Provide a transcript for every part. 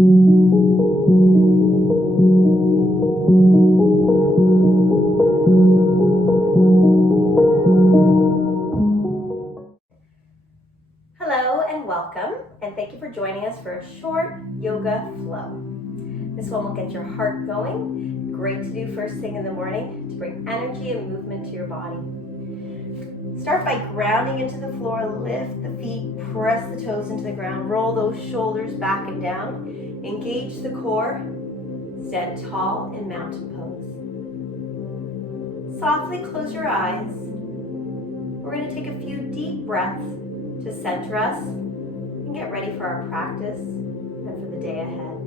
Hello and welcome, and thank you for joining us for a short yoga flow. This one will get your heart going. Great to do first thing in the morning to bring energy and movement to your body. Start by grounding into the floor, lift the feet, press the toes into the ground, roll those shoulders back and down, engage the core, stand tall in mountain pose. Softly close your eyes. We're going to take a few deep breaths to center us and get ready for our practice and for the day ahead.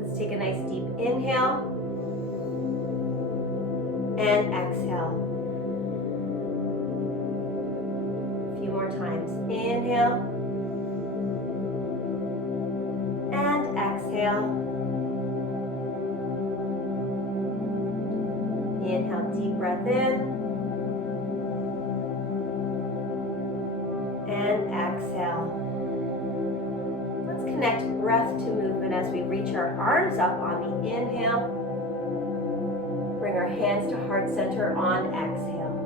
Let's take a nice deep inhale and exhale. A few more times. Inhale and exhale. Inhale, deep breath in. And exhale. Let's connect breath to movement as we reach our arms up on the inhale. Bring our hands to heart center on exhale.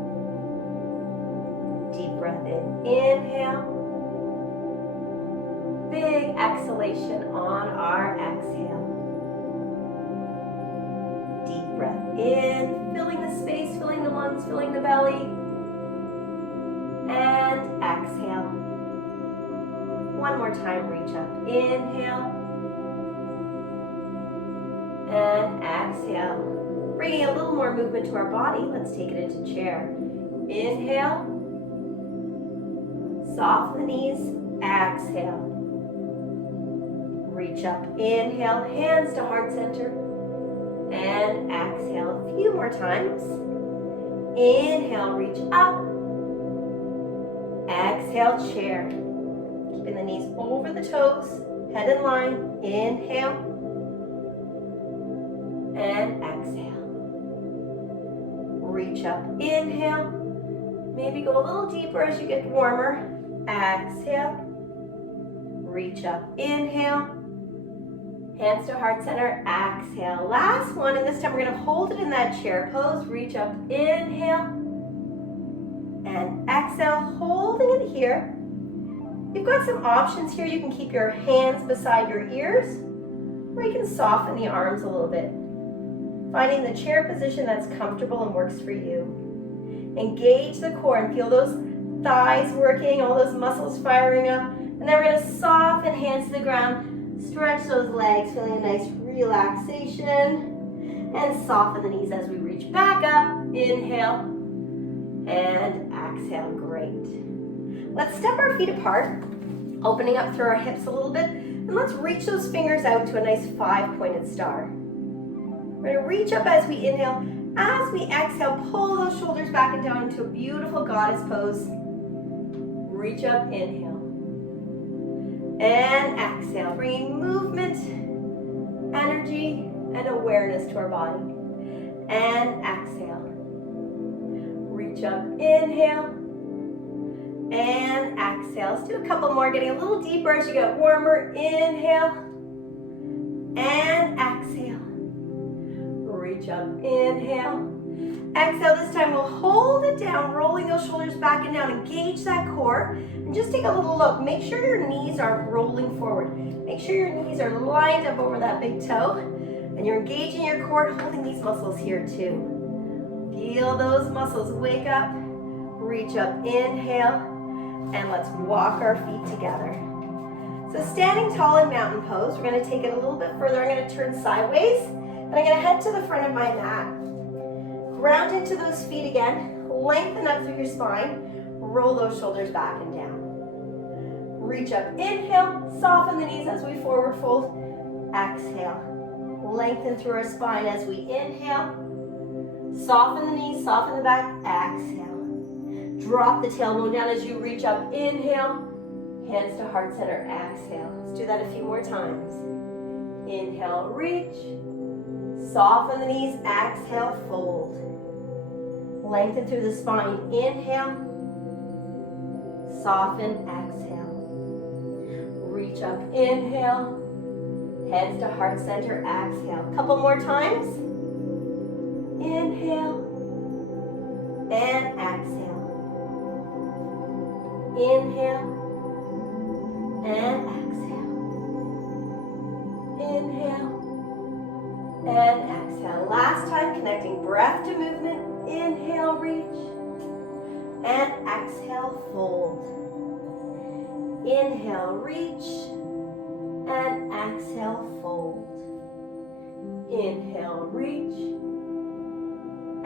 Deep breath in, inhale. Big exhalation on our exhale. Deep breath in, filling the space, filling the lungs, filling the belly. And exhale. One more time, reach up. Inhale. And exhale. Bringing a little more movement to our body. Let's take it into chair. Inhale. Soften the knees. Exhale. Reach up. Inhale. Hands to heart center. And exhale. A few more times. Inhale. Reach up. Exhale, chair. Keeping the knees over the toes, head in line. Inhale. And exhale. Reach up, inhale. Maybe go a little deeper as you get warmer. Exhale. Reach up, inhale. Hands to heart center, exhale. Last one, and this time we're going to hold it in that chair pose. Reach up, inhale. And exhale, holding it here. You've got some options here. You can keep your hands beside your ears, or you can soften the arms a little bit. Finding the chair position that's comfortable and works for you. Engage the core and feel those thighs working, all those muscles firing up. And then we're going to soften hands to the ground, stretch those legs, feeling a nice relaxation. And soften the knees as we reach back up. Inhale. And exhale, great. Let's step our feet apart, opening up through our hips a little bit, and let's reach those fingers out to a nice 5-pointed star. We're going to reach up as we inhale. As we exhale, pull those shoulders back and down into a beautiful goddess pose. Reach up, inhale. And exhale, bringing movement, energy, and awareness to our body. And exhale. Reach up, inhale, and exhale. Let's do a couple more, getting a little deeper as you get warmer. Inhale, and exhale. Reach up, inhale. Exhale, this time we'll hold it down, rolling those shoulders back and down. Engage that core, and just take a little look. Make sure your knees are rolling forward. Make sure your knees are lined up over that big toe, and you're engaging your core, holding these muscles here too. Feel those muscles, wake up, reach up, inhale, and let's walk our feet together. So standing tall in mountain pose, we're going to take it a little bit further. I'm going to turn sideways, and I'm going to head to the front of my mat. Ground into those feet again, lengthen up through your spine, roll those shoulders back and down. Reach up, inhale, soften the knees as we forward fold, exhale. Lengthen through our spine as we inhale. Soften the knees, soften the back, exhale. Drop the tailbone down as you reach up, inhale. Hands to heart center, exhale. Let's do that a few more times. Inhale, reach. Soften the knees, exhale, fold. Lengthen through the spine, inhale. Soften, exhale. Reach up, inhale. Hands to heart center, exhale. Couple more times. Inhale and exhale. Inhale and exhale. Inhale and exhale. Last time, connecting breath to movement. Inhale, reach. And exhale, fold. Inhale, reach. And exhale, fold. Inhale, reach.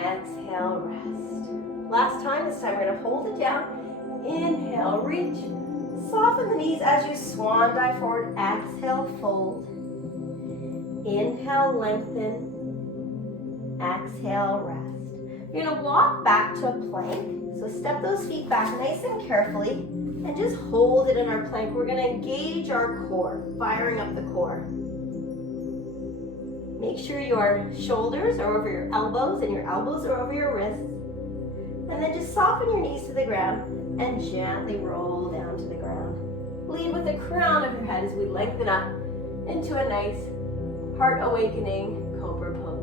Exhale, rest. Last time, this time we're going to hold it down. Inhale, reach. Soften the knees as you swan dive forward. Exhale, fold. Inhale, lengthen. Exhale, rest. You're going to walk back to a plank. So step those feet back nice and carefully and just hold it in our plank. We're going to engage our core, firing up the core. Make sure your shoulders are over your elbows and your elbows are over your wrists. And then just soften your knees to the ground and gently roll down to the ground. Lead with the crown of your head as we lengthen up into a nice heart awakening cobra pose.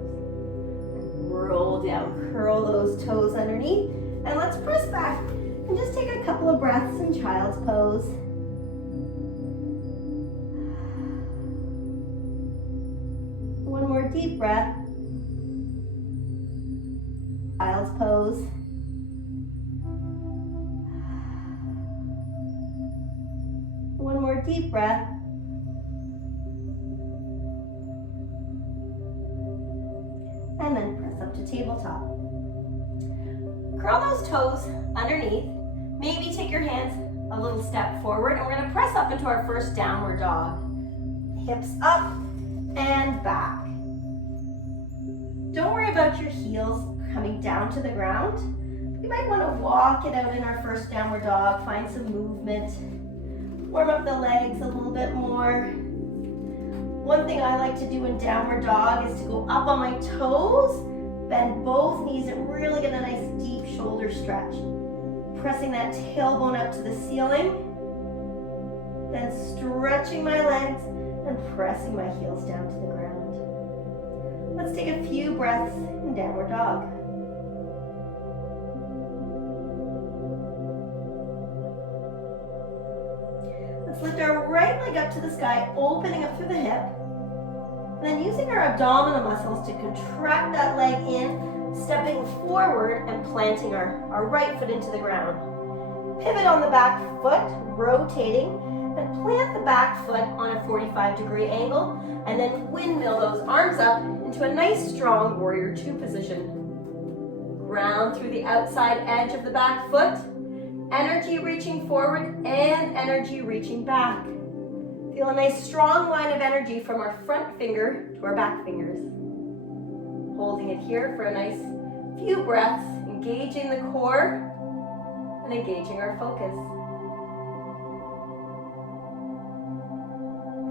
Roll down, curl those toes underneath, and let's press back and just take a couple of breaths in child's pose. One more deep breath. Child's pose. One more deep breath. And then press up to tabletop. Curl those toes underneath. Maybe take your hands a little step forward, and we're going to press up into our first downward dog. Hips up and back. Don't worry about your heels coming down to the ground. You might want to walk it out in our first downward dog. Find some movement. Warm up the legs a little bit more. One thing I like to do in downward dog is to go up on my toes, bend both knees, and really get a nice deep shoulder stretch. Pressing that tailbone up to the ceiling, then stretching my legs and pressing my heels down to the ground. Let's take a few breaths in downward dog. Let's lift our right leg up to the sky, opening up through the hip. And then using our abdominal muscles to contract that leg in, stepping forward and planting our right foot into the ground. Pivot on the back foot, rotating, and plant the back foot on a 45-degree angle, and then windmill those arms up into a nice strong warrior two position. Ground through the outside edge of the back foot, energy reaching forward and energy reaching back. Feel a nice strong line of energy from our front finger to our back fingers. Holding it here for a nice few breaths, engaging the core and engaging our focus.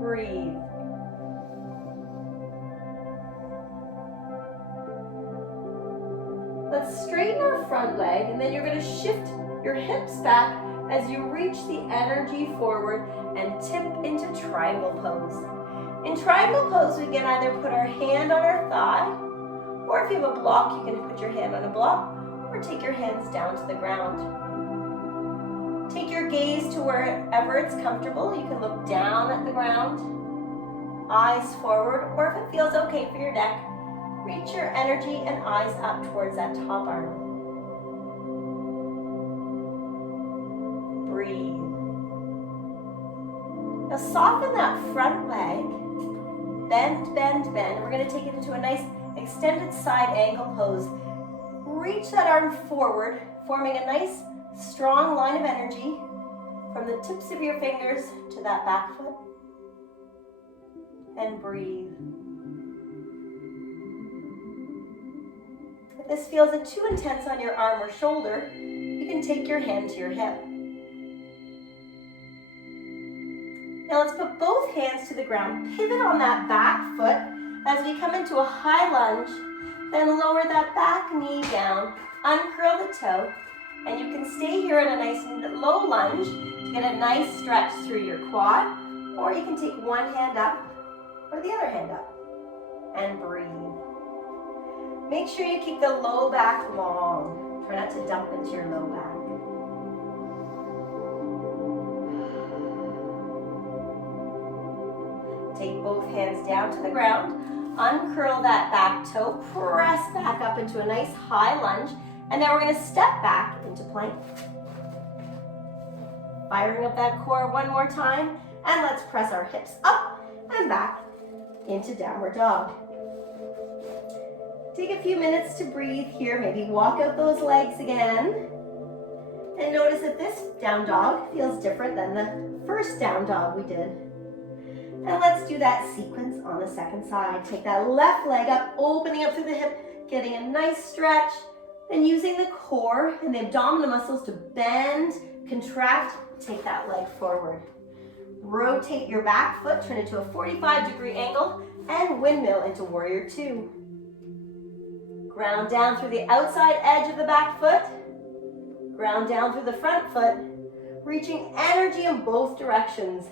Breathe. Let's straighten our front leg, and then you're going to shift your hips back as you reach the energy forward and tip into triangle pose. In triangle pose, we can either put our hand on our thigh, or if you have a block, you can put your hand on a block, or take your hands down to the ground. Take your gaze to wherever it's comfortable. You can look down at the ground, eyes forward, or if it feels okay for your neck, reach your energy and eyes up towards that top arm. Breathe. Now soften that front leg. Bend, bend, bend. We're going to take it into a nice extended side angle pose. Reach that arm forward, forming a nice strong line of energy from the tips of your fingers to that back foot. And breathe. If this feels too intense on your arm or shoulder, you can take your hand to your hip. Now let's put both hands to the ground. Pivot on that back foot as we come into a high lunge. Then lower that back knee down, uncurl the toe, and you can stay here in a nice low lunge to get a nice stretch through your quad, or you can take one hand up or the the other hand up. And breathe. Make sure you keep the low back long. Try not to dump into your low back. Take both hands down to the ground. Uncurl that back toe. Press back up into a nice high lunge. And then we're going to step back into plank. Firing up that core one more time. And let's press our hips up and back into downward dog. Take a few minutes to breathe here. Maybe walk out those legs again. And notice that this down dog feels different than the first down dog we did. And let's do that sequence on the second side. Take that left leg up, opening up through the hip, getting a nice stretch, and using the core and the abdominal muscles to bend, contract, take that leg forward. Rotate your back foot, turn it to a 45-degree angle, and windmill into warrior two. Ground down through the outside edge of the back foot. Ground down through the front foot, reaching energy in both directions.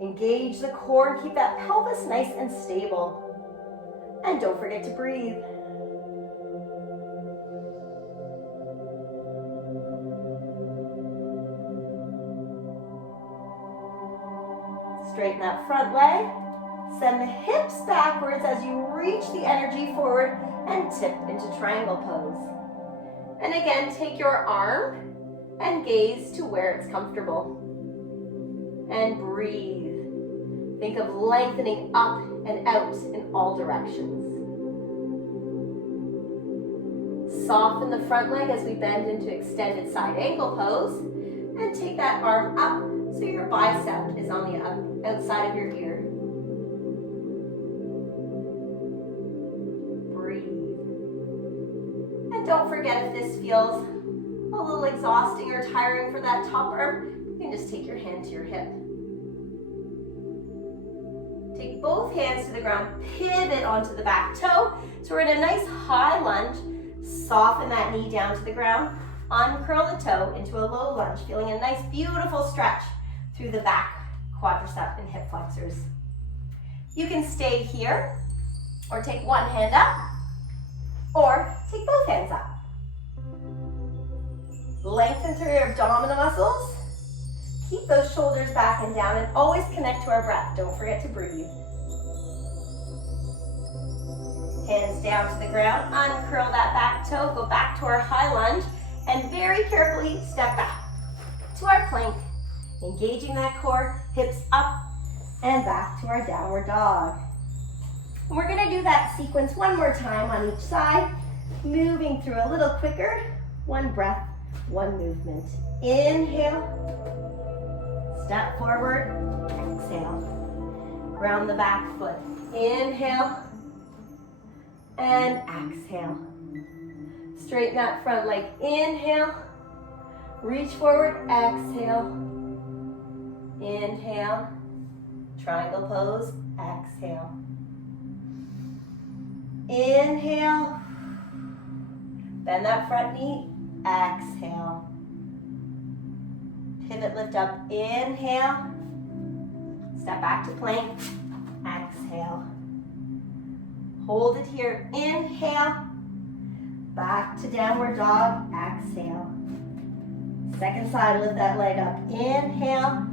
Engage the core and keep that pelvis nice and stable. And don't forget to breathe. Straighten that front leg. Send the hips backwards as you reach the energy forward and tip into triangle pose. And again, take your arm and gaze to where it's comfortable. And breathe. Think of lengthening up and out in all directions. Soften the front leg as we bend into extended side angle pose. And take that arm up so your bicep is on the outside of your ear. Breathe. And don't forget, if this feels a little exhausting or tiring for that top arm, you can just take your hand to your hip. Take both hands to the ground, pivot onto the back toe. So we're in a nice high lunge. Soften that knee down to the ground. Uncurl the toe into a low lunge, feeling a nice, beautiful stretch through the back quadricep and hip flexors. You can stay here, or take one hand up, or take both hands up. Lengthen through your abdominal muscles. Keep those shoulders back and down, and always connect to our breath. Don't forget to breathe. Hands down to the ground, uncurl that back toe, go back to our high lunge, and very carefully step back to our plank, engaging that core, hips up and back to our downward dog. And we're gonna do that sequence one more time on each side, moving through a little quicker. One breath, one movement. Inhale, step forward, exhale. Ground the back foot. Inhale and exhale. Straighten that front leg. Inhale, reach forward, exhale. Inhale, triangle pose, exhale. Inhale, bend that front knee, exhale. Pivot, lift up, inhale. Step back to plank, exhale. Hold it here, inhale. Back to downward dog, exhale. Second side, lift that leg up, inhale.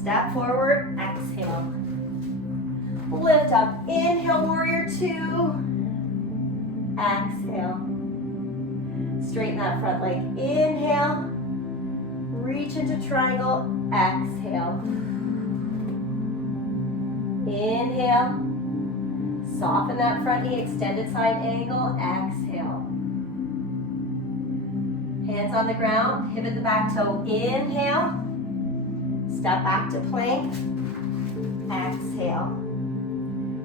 Step forward, exhale. Lift up, inhale, warrior two. Exhale. Straighten that front leg, inhale. Reach into triangle, exhale. Inhale. Soften that front knee, extended side angle, exhale. Hands on the ground, pivot the back toe, inhale. Step back to plank, exhale.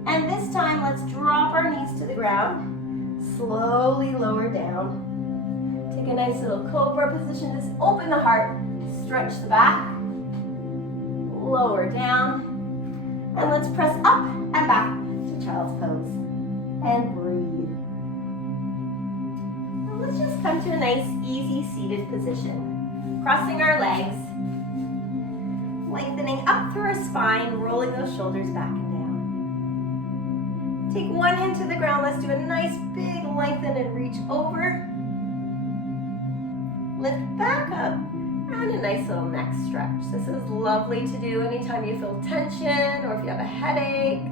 And this time, let's drop our knees to the ground, slowly lower down. Take a nice little cobra position, just open the heart, stretch the back, lower down, and let's press up and back to child's pose, and breathe. And let's just come to a nice, easy seated position, crossing our legs, lengthening up through our spine, rolling those shoulders back and down. Take one hand to the ground. Let's do a nice big lengthen and reach over. Lift back up and a nice little neck stretch. This is lovely to do anytime you feel tension or if you have a headache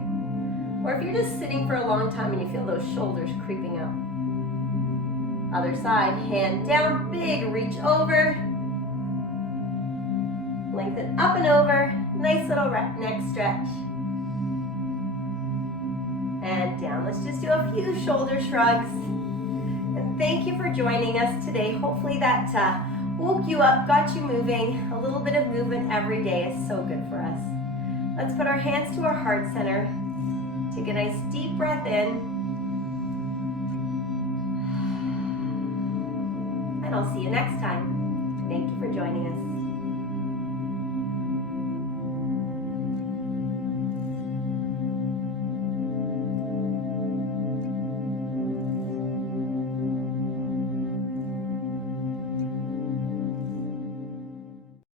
or if you're just sitting for a long time and you feel those shoulders creeping up. Other side, hand down, big reach over. Lengthen up and over, nice little neck stretch. And down. Let's just do a few shoulder shrugs. And thank you for joining us today. Hopefully that woke you up, got you moving. A little bit of movement every day is so good for us. Let's put our hands to our heart center. Take a nice deep breath in. And I'll see you next time. Thank you for joining us.